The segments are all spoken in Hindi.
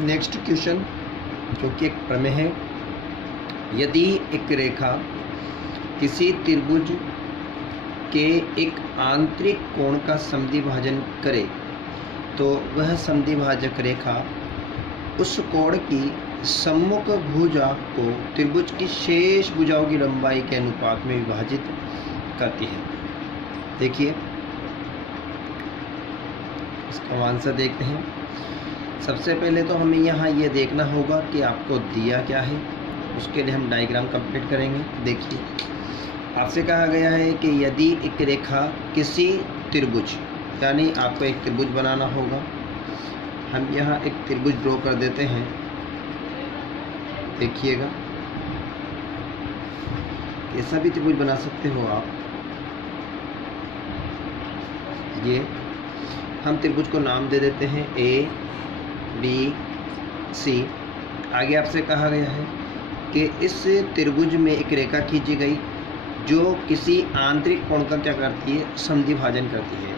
नेक्स्ट क्वेश्चन जो कि एक प्रमेय है, यदि एक रेखा किसी त्रिभुज के एक आंतरिक कोण का समद्विभाजन करे तो वह समद्विभाजक रेखा उस कोण की सम्मुख भुजा को त्रिभुज की शेष भुजाओं की लंबाई के अनुपात में विभाजित करती है। देखिए इसका आंसर देखते हैं। सबसे पहले तो हमें यहाँ ये देखना होगा कि आपको दिया क्या है, उसके लिए हम डायग्राम कंप्लीट करेंगे। देखिए आपसे कहा गया है कि यदि एक रेखा किसी त्रिभुज, यानी आपको एक त्रिभुज बनाना होगा। हम यहाँ एक त्रिभुज ड्रॉ कर देते हैं। देखिएगा ऐसा भी त्रिभुज बना सकते हो आप। ये हम त्रिभुज को नाम दे देते हैं ए बी सी। आगे आपसे कहा गया है कि इस त्रिभुज में एक रेखा खींची गई जो किसी आंतरिक कोण का क्या करती है, समद्विभाजन करती है।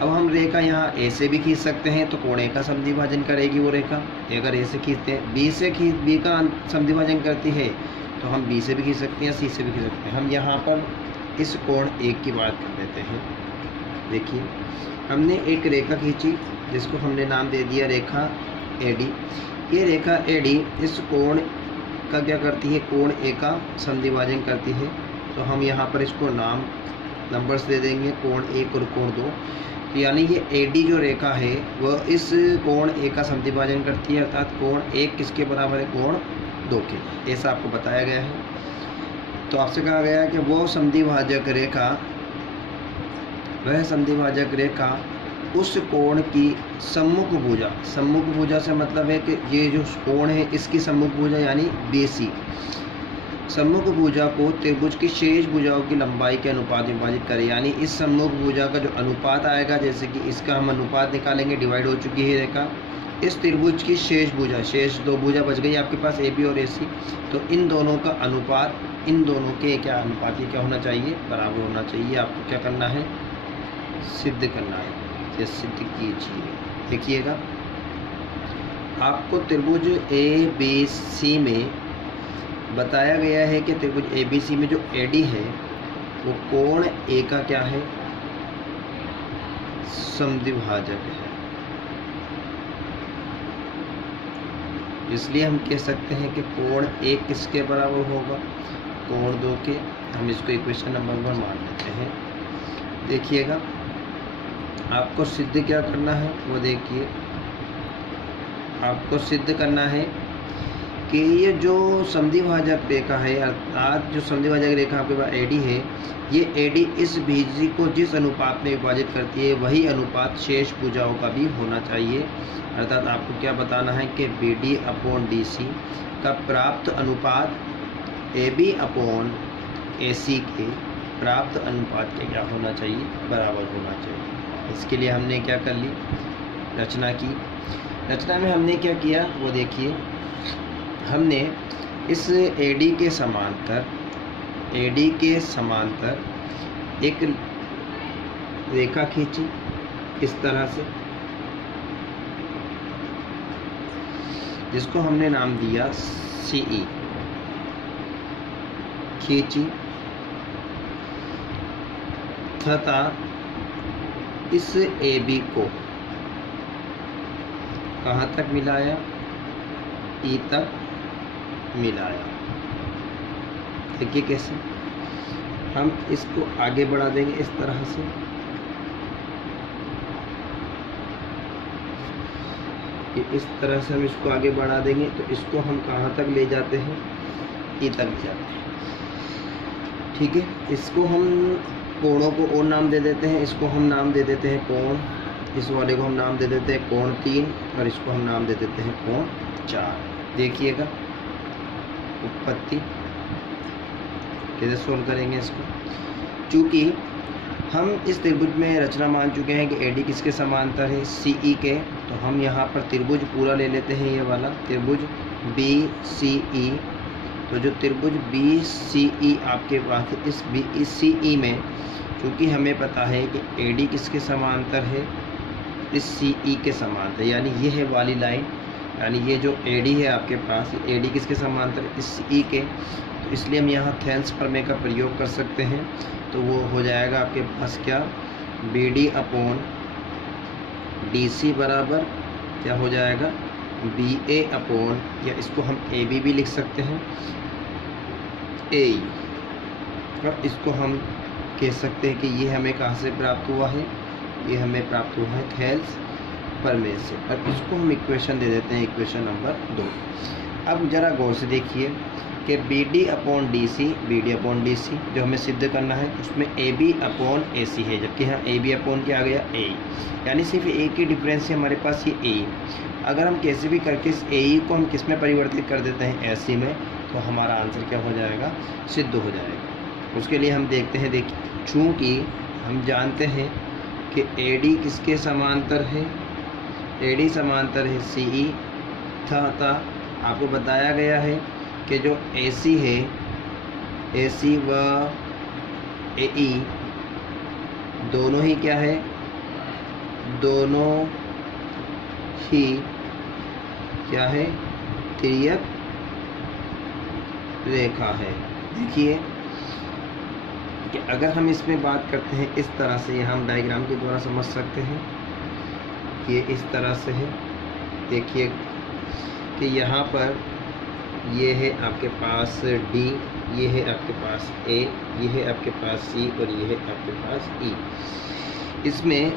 अब हम रेखा यहाँ ए से भी खींच सकते हैं तो कोण ए का समद्विभाजन करेगी वो रेखा। अगर ए से खींचते हैं, बी का समद्विभाजन करती है तो हम बी से भी खींच सकते हैं, सी से भी खींच सकते हैं। हम यहाँ पर इस कोण ए की बात कर देते हैं। देखिए हमने एक रेखा खींची जिसको हमने नाम दे दिया रेखा AD। ये रेखा AD इस कोण का क्या करती है, कोण ए का समद्विभाजन करती है। तो हम यहाँ पर इसको नंबर्स दे देंगे, कोण 1 और कोण 2। यानी ये AD जो रेखा है वह इस कोण ए का समद्विभाजन करती है, अर्थात कोण 1 किसके बराबर है, कोण 2 के। ऐसा आपको बताया गया है। तो आपसे कहा गया है कि वह समद्विभाजक रेखा उस कोण की सम्मुख भुजा से मतलब है कि ये जो कोण है इसकी सम्मुख भुजा यानी BC, सम्मुख भुजा को त्रिभुज की शेष भुजाओं की लंबाई के अनुपात में विभाजित करें। यानी इस सम्मुख भुजा का जो अनुपात आएगा, जैसे कि इसका हम अनुपात निकालेंगे, डिवाइड हो चुकी है रेखा, इस त्रिभुज की शेष 2 भुजा बच गई आपके पास AB और AC। तो इन दोनों का अनुपात, इन दोनों के क्या अनुपात क्या होना चाहिए, बराबर होना चाहिए। आपको क्या करना है, सिद्ध करना है। ये सिद्ध कीजिए। देखिएगा आपको त्रिभुज ABC में बताया गया है कि त्रिभुज ABC में जो AD है वो कोण A का क्या है, समद्विभाजक है। इसलिए हम कह सकते हैं कि कोण 1 किसके बराबर होगा, कोण 2 के। हम इसको इक्वेशन नंबर 1 मान लेते हैं। देखिएगा आपको सिद्ध क्या करना है वो देखिए। आपको सिद्ध करना है कि ये जो समद्विभाजक रेखा है, अर्थात जो समद्विभाजक रेखा आपके पास AD है, ये AD इस BC को जिस अनुपात में विभाजित करती है वही अनुपात शेष भुजाओं का भी होना चाहिए। अर्थात आपको क्या बताना है कि BD/DC का प्राप्त अनुपात AB/AC के प्राप्त अनुपात के क्या होना चाहिए, बराबर होना चाहिए। इसके लिए हमने क्या कर ली, रचना की। रचना में हमने क्या किया वो देखिए। हमने इस AD के समांतर एक रेखा खींची इस तरह से, जिसको हमने नाम दिया CE। खींची तथा इस AB को कहाँ तक मिलाया, E तक मिलाया। देखिए कैसे हम इसको आगे बढ़ा देंगे इस तरह से। इस तरह से हम इसको आगे बढ़ा देंगे तो इसको हम कहाँ तक ले जाते हैं, E तक ले जाते हैं। ठीक है, इसको हम कोणों को और नाम दे देते हैं। इसको हम नाम दे देते हैं कोण, इस वाले को हम नाम दे देते हैं कोण 3 और इसको हम नाम दे देते हैं कोण 4। देखिएगा उत्पत्ति कैसे सोल्व करेंगे इसको। चूँकि हम इस त्रिभुज में रचना मान चुके हैं कि AD किसके समांतर है, CE के, तो हम यहाँ पर त्रिभुज पूरा ले लेते हैं। ये वाला त्रिभुज BCE। तो जो त्रिभुज BCE आपके पास है, इस BCE में क्योंकि हमें पता है कि AD किसके समांतर है, इस CE के समांतर, यानी ये है वाली लाइन यानी ये जो AD है आपके पास, AD किसके समांतर, इस E के, तो इसलिए हम यहाँ थेल्स प्रमेय का प्रयोग कर सकते हैं। तो वो हो जाएगा आपके पास क्या, BD अपॉन DC बराबर क्या हो जाएगा, BA अपॉन, या इसको हम AB भी लिख सकते हैं, AE। और इसको हम कह सकते हैं कि ये हमें कहाँ से प्राप्त हुआ है, ये हमें प्राप्त हुआ है थेल्स प्रमेय से। और इसको हम इक्वेशन दे देते हैं, इक्वेशन नंबर 2। अब ज़रा गौर से देखिए कि BD अपॉन DC जो हमें सिद्ध करना है, उसमें AB अपॉन AC है, जबकि यहाँ AB अपॉन क्या आ गया, A, यानी सिर्फ एक ही डिफरेंस है हमारे पास, ये A। अगर हम कैसे भी करके इस AE को हम किस में परिवर्तित कर देते हैं, AC में, तो हमारा आंसर क्या हो जाएगा, सिद्ध हो जाएगा। उसके लिए हम देखते हैं, देखिए चूँकि हम जानते हैं कि AD किसके समांतर है, AD समांतर है CE था आपको बताया गया है कि जो AC है, AC व AE दोनों ही क्या है, दोनों ही क्या है, तिर्यक रेखा है। देखिए कि अगर हम इसमें बात करते हैं इस तरह से, यहाँ हम डायग्राम के द्वारा समझ सकते हैं, ये इस तरह से है। देखिए कि यहाँ पर ये है आपके पास D, ये है आपके पास A, ये है आपके पास C और ये है आपके पास E। इसमें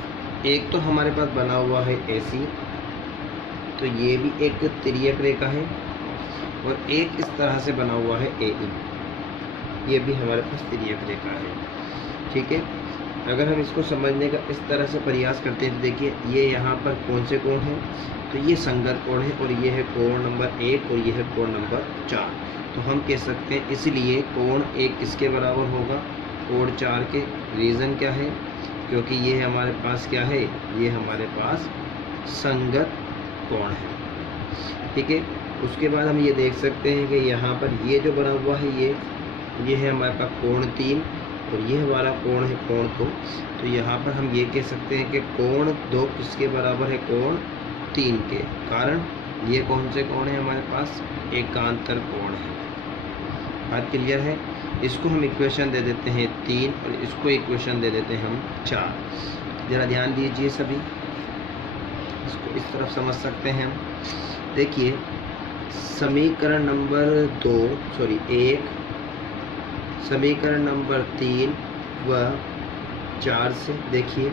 एक तो हमारे पास बना हुआ है AC, तो ये भी एक तिर्यक रेखा है, और एक इस तरह से बना हुआ है AE, ये भी हमारे पास तिर्यक रेखा है। ठीक है, अगर हम इसको समझने का इस तरह से प्रयास करते हैं, देखिए ये यहाँ पर कौन से कोण हैं, तो ये संगत कोण है, और ये है कोण नंबर 1 और ये है कोण नंबर 4। तो हम कह सकते हैं इसलिए कोण 1 किसके बराबर होगा, कोण 4 के। रीज़न क्या है, क्योंकि ये हमारे पास क्या है, ये हमारे पास संगत कोण है। ठीक है, उसके बाद हम ये देख सकते हैं कि यहाँ पर ये जो बना हुआ है, ये है हमारे पास कोण 3, और ये हमारा कोण है कोण 2। तो यहाँ पर हम ये कह सकते हैं कि कोण 2 किसके बराबर है, कोण 3 के। कारण ये कौन से कोण है हमारे पास, एकांतर कोण है। बात क्लियर है। इसको हम इक्वेशन दे देते हैं 3 और इसको इक्वेशन दे देते हैं हम 4। ज़रा ध्यान दीजिए सभी, इसको इस तरफ समझ सकते हैं हम। देखिए समीकरण नंबर 1, समीकरण नंबर 3 व 4 से देखिए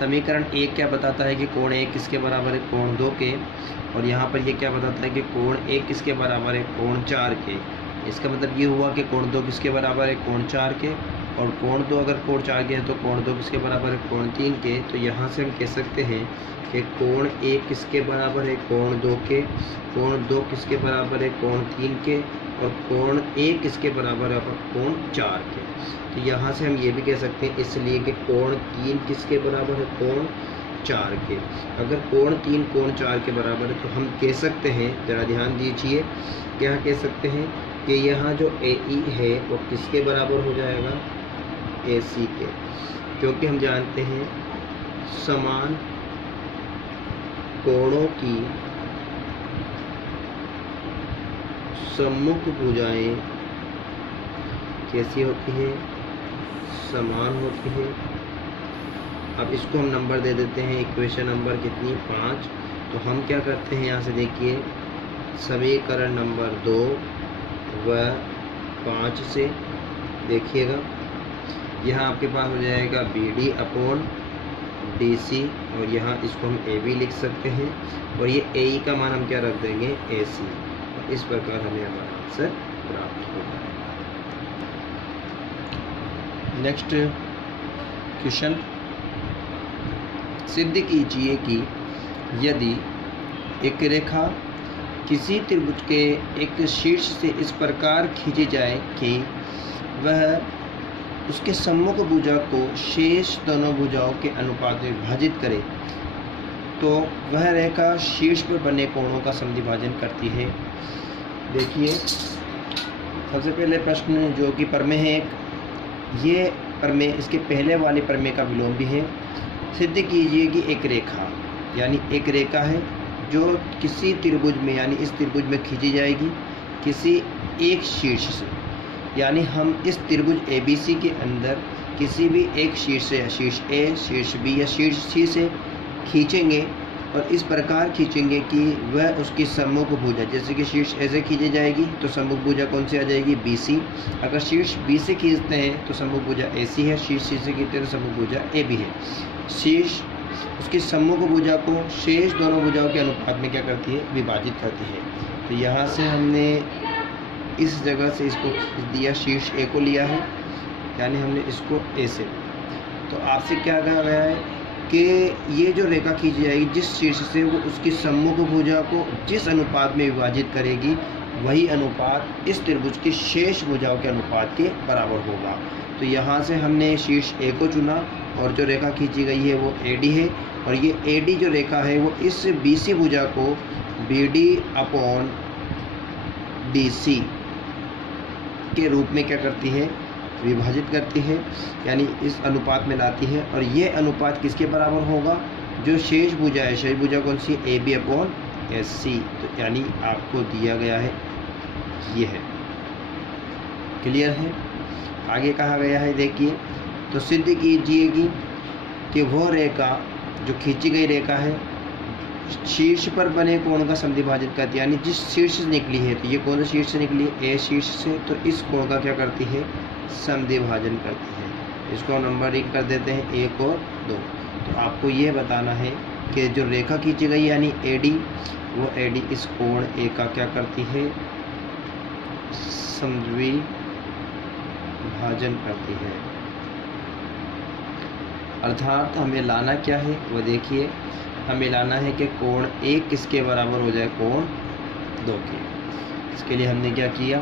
समीकरण 1 क्या बताता है कि कोण 1 किसके बराबर है, कोण 2 के। और यहाँ पर ये क्या बताता है कि कोण 1 किसके बराबर है, कोण 4 के। इसका मतलब ये हुआ कि कोण 2 किसके बराबर है, कोण 4 के। और कोण 2 अगर कोण 4 के है तो कोण 2 किसके बराबर है, कोण 3 के। तो यहाँ से हम कह सकते हैं कि कोण 1 किसके बराबर है, कोण 2 के। कोण 2 किसके बराबर है, कोण 3 के। और कोण 1 किसके बराबर है, कोण 4 के। तो यहाँ से हम ये भी कह सकते हैं इसलिए कि कोण 3 किसके बराबर है, कोण 4 के। अगर कोण 3 कोण 4 के बराबर है तो हम कह सकते हैं, ज़रा ध्यान दीजिए, क्या कह सकते हैं कि यहाँ जो AE है वो किसके बराबर हो जाएगा, AC के। क्योंकि हम जानते हैं समान कोणों की सम्मुख भुजाएं कैसी होती हैं, समान होती हैं। अब इसको हम नंबर दे देते हैं, इक्वेशन नंबर कितनी, 5। तो हम क्या करते हैं, यहाँ से देखिए समीकरण नंबर 2 व 5 से देखिएगा, यहाँ आपके पास हो जाएगा BD अपॉन DC, और यहाँ इसको हम AB लिख सकते हैं, और ये AE का मान हम क्या रख देंगे, AC। इस प्रकार हमें हमारा आंसर प्राप्त होगा। नेक्स्ट क्वेश्चन, सिद्ध कीजिए कि यदि एक रेखा किसी त्रिभुज के एक शीर्ष से इस प्रकार खींची जाए कि वह उसके सम्मुख भुजा को शेष दोनों भुजाओं के अनुपात में विभाजित करे, तो वह रेखा शीर्ष पर बने कोणों का समद्विभाजन करती है। देखिए सबसे पहले प्रश्न जो कि प्रमेय है, ये प्रमेय इसके पहले वाले प्रमेय का विलोम भी है। सिद्ध कीजिए कि एक रेखा, यानी एक रेखा है जो किसी त्रिभुज में यानी इस त्रिभुज में खींची जाएगी किसी एक शीर्ष से, यानी हम इस त्रिभुज ABC के अंदर किसी भी एक शीर्ष से, शीर्ष A, शीर्ष B या शीर्ष C से खींचेंगे और इस प्रकार खींचेंगे कि वह उसकी सम्मुख भुजा, जैसे कि शीर्ष A से खींची जाएगी तो सम्मुख भुजा कौन सी आ जाएगी, BC। अगर शीर्ष B से खींचते हैं तो सम्मुख भुजा AC है, शीर्ष C से खींचते हैं तो सम्मुख भुजा AB है। शीर्ष उसकी सम्मुख भुजा को शेष दोनों भुजाओं के अनुपात में क्या करती है, विभाजित करती है। तो यहाँ से हमने इस जगह से इसको दिया, शीर्ष A को लिया है, यानी हमने इसको A से। तो आपसे क्या कहा गया है कि ये जो रेखा खींची जाएगी जिस शीर्ष से, वो उसकी सम्मुख भुजा को जिस अनुपात में विभाजित करेगी वही अनुपात इस त्रिभुज की शेष भुजाओं के अनुपात के बराबर होगा। तो यहाँ से हमने शीर्ष A को चुना और जो रेखा खींची गई है वो AD है, और ये AD जो रेखा है वो इस BC भुजा को BD/DC के रूप में क्या करती है, विभाजित करती है, यानी इस अनुपात में लाती है। और ये अनुपात किसके बराबर होगा, जो शेष भुजा है, शेष भुजा कौन सी, AB/SC। तो यानी आपको दिया गया है ये है। क्लियर है। आगे कहा गया है, देखिए, तो सिद्ध कीजिएगी कि वह रेखा जो खींची गई रेखा है शीर्ष पर बने कोण का समद्विभाजित करती है, यानी जिस शीर्ष से निकली है, तो ये कौन सा शीर्ष से निकली है, A शीर्ष से, तो इस कोण का क्या करती है, समद्विभाजन करती है। इसको नंबरिंग कर देते हैं 1 और 2। तो आपको ये बताना है कि जो रेखा खींची गई यानी AD, वो AD इस कोण A का क्या करती है, समद्विभाजन करती है। अर्थात हमें लाना क्या है, वो देखिए, हमें लाना है कि कोण 1 किसके बराबर हो जाए, कोण 2 के। इसके लिए हमने क्या किया,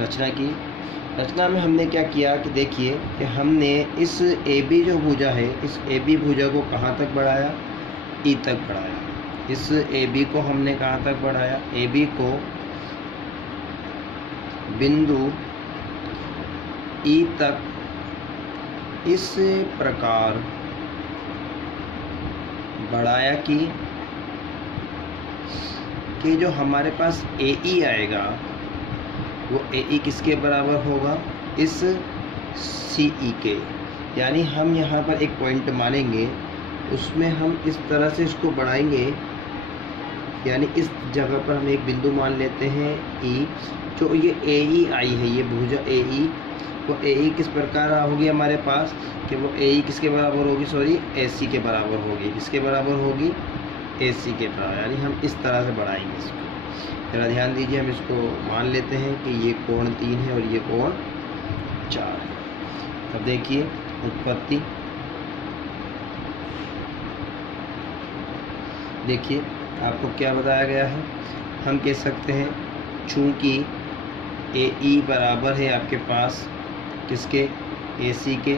रचना की। रचना में हमने क्या किया कि देखिए कि हमने इस AB जो भुजा है, इस AB भुजा को कहाँ तक बढ़ाया, E तक बढ़ाया। इस AB को हमने कहाँ तक बढ़ाया, AB को बिंदु E तक इस प्रकार बढ़ाया कि जो हमारे पास AE आएगा वो AE किसके बराबर होगा, इस CE के। यानी हम यहाँ पर एक पॉइंट मानेंगे, उसमें हम इस तरह से इसको बढ़ाएंगे, यानी इस जगह पर हम एक बिंदु मान लेते हैं E, जो ये AE आई है, ये भुजा AE, वो AE किस प्रकार होगी हमारे पास कि वो AE किसके बराबर होगी, सॉरी, AC के बराबर होगी। किसके बराबर होगी, AC के बराबर। यानी हम इस तरह से बढ़ाएंगे इसको। जरा ध्यान दीजिए, हम इसको मान लेते हैं कि ये कोण 3 है और ये कोण 4 है। अब देखिए उत्पत्ति, देखिए आपको क्या बताया गया है। हम कह सकते हैं चूँकि AE बराबर है आपके पास किसके, AC के।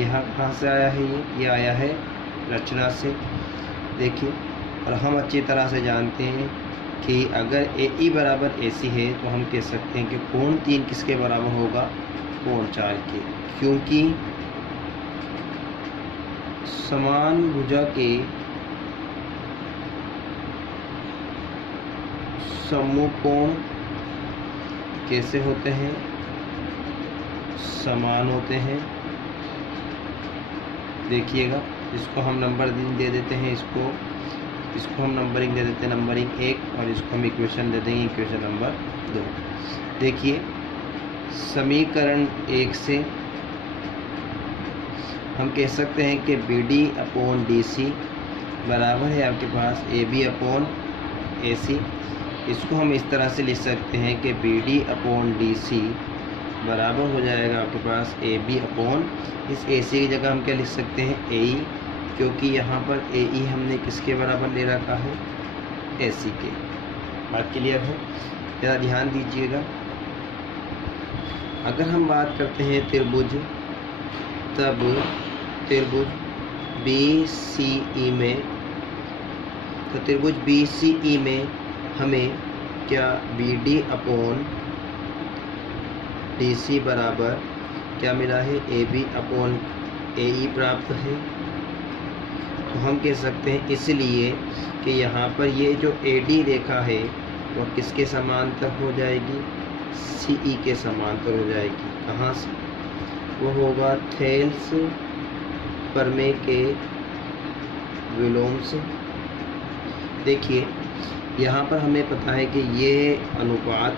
यहाँ कहाँ से आया है, ये आया है रचना से। देखिए, और हम अच्छी तरह से जानते हैं कि अगर AE बराबर AC है तो हम कह सकते हैं कि कोण 3 किसके बराबर होगा, कोण 4 के, क्योंकि समान भुजा के समकोण कैसे होते हैं, समान होते हैं। देखिएगा, इसको हम नंबर दे देते हैं, इसको हम नंबरिंग दे देते हैं, नंबरिंग 1, और इसको हम इक्वेशन दे देंगे, इक्वेशन नंबर 2। देखिए, समीकरण 1 से हम कह सकते हैं कि BD/DC बराबर है आपके पास AB/AC। इसको हम इस तरह से लिख सकते हैं कि BD/DC बराबर हो जाएगा आपके पास AB/, इस AC की जगह हम क्या लिख सकते हैं, AE, क्योंकि यहाँ पर AE हमने किसके बराबर ले रखा है, AC के। बात क्लियर है। ज़रा ध्यान दीजिएगा, अगर हम बात करते हैं त्रिभुज, तब त्रिभुज BCE में, तो त्रिभुज BCE में हमें क्या BD/DC बराबर क्या मिला है, AB/AE प्राप्त है। तो हम कह सकते हैं इसलिए कि यहाँ पर ये जो AD रेखा है वह किसके समांतर हो जाएगी, CE के समांतर हो जाएगी। कहाँ से? वो होगा थेल्स प्रमेय के विलोम से। देखिए यहाँ पर हमें पता है कि ये अनुपात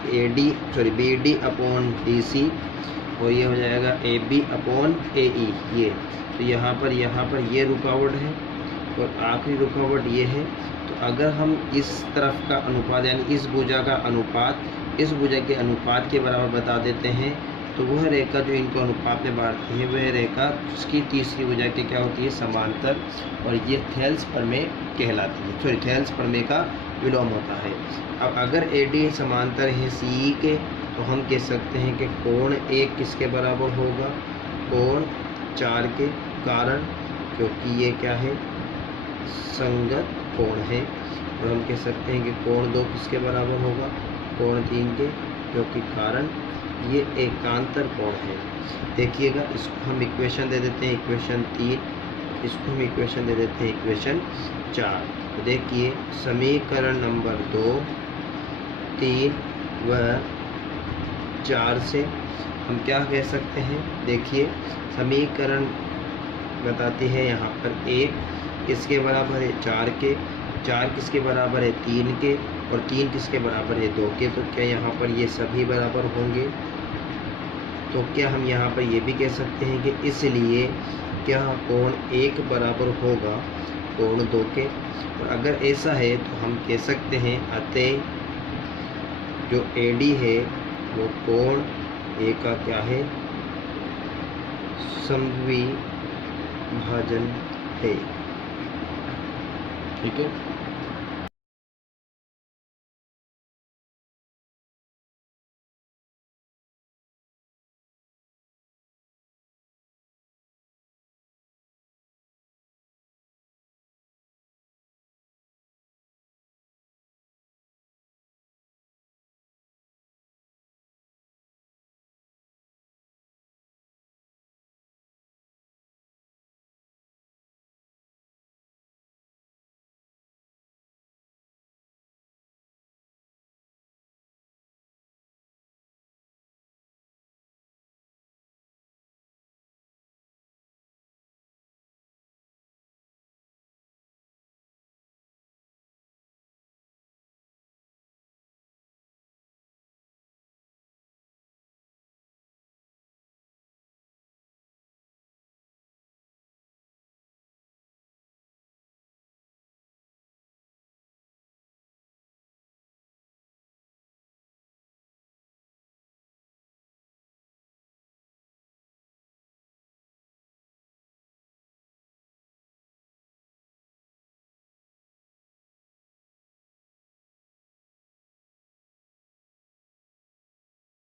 BD अपॉन DC और ये हो जाएगा AB अपॉन AE ये। तो यहाँ पर ये रुकावट है और आखिरी रुकावट ये है। तो अगर हम इस तरफ का अनुपात यानी इस भुजा का अनुपात इस भुजा के अनुपात के बराबर बता देते हैं तो वह रेखा जो इनको अनुपात में बांटती है वह रेखा उसकी तीसरी भुजा की क्या होती है, समांतर, और ये थेल्स प्रमेय कहलाती है। थेल्स प्रमेय का विलोम होता है। अब अगर AD समांतर है CE के तो हम कह सकते हैं कि कोण 1 किसके बराबर होगा, कोण 4 के, कारण क्योंकि ये क्या है, संगत कोण है। और हम कह सकते हैं कि कोण 2 किसके बराबर होगा, कोण 3 के, क्योंकि कारण ये एकांतर कोण है। देखिएगा इसको हम इक्वेशन दे देते हैं, इक्वेशन 3, इसको हम इक्वेशन दे देते हैं इक्वेशन 4। तो देखिए समीकरण नंबर 2, 3 व 4 से हम क्या कह सकते हैं। देखिए समीकरण बताती है यहाँ पर 1 किसके बराबर है, 4 के, 4 किसके बराबर है, 3 के, और 3 किसके बराबर है, 2 के। तो क्या यहाँ पर ये सभी बराबर होंगे। तो क्या हम यहाँ पर ये भी कह सकते हैं कि इसलिए क्या कोण 1 बराबर होगा कोण 2 के। और अगर ऐसा है तो हम कह सकते हैं अतः जो AD है वो कोण A का क्या है, समविभाजन है। ठीक है।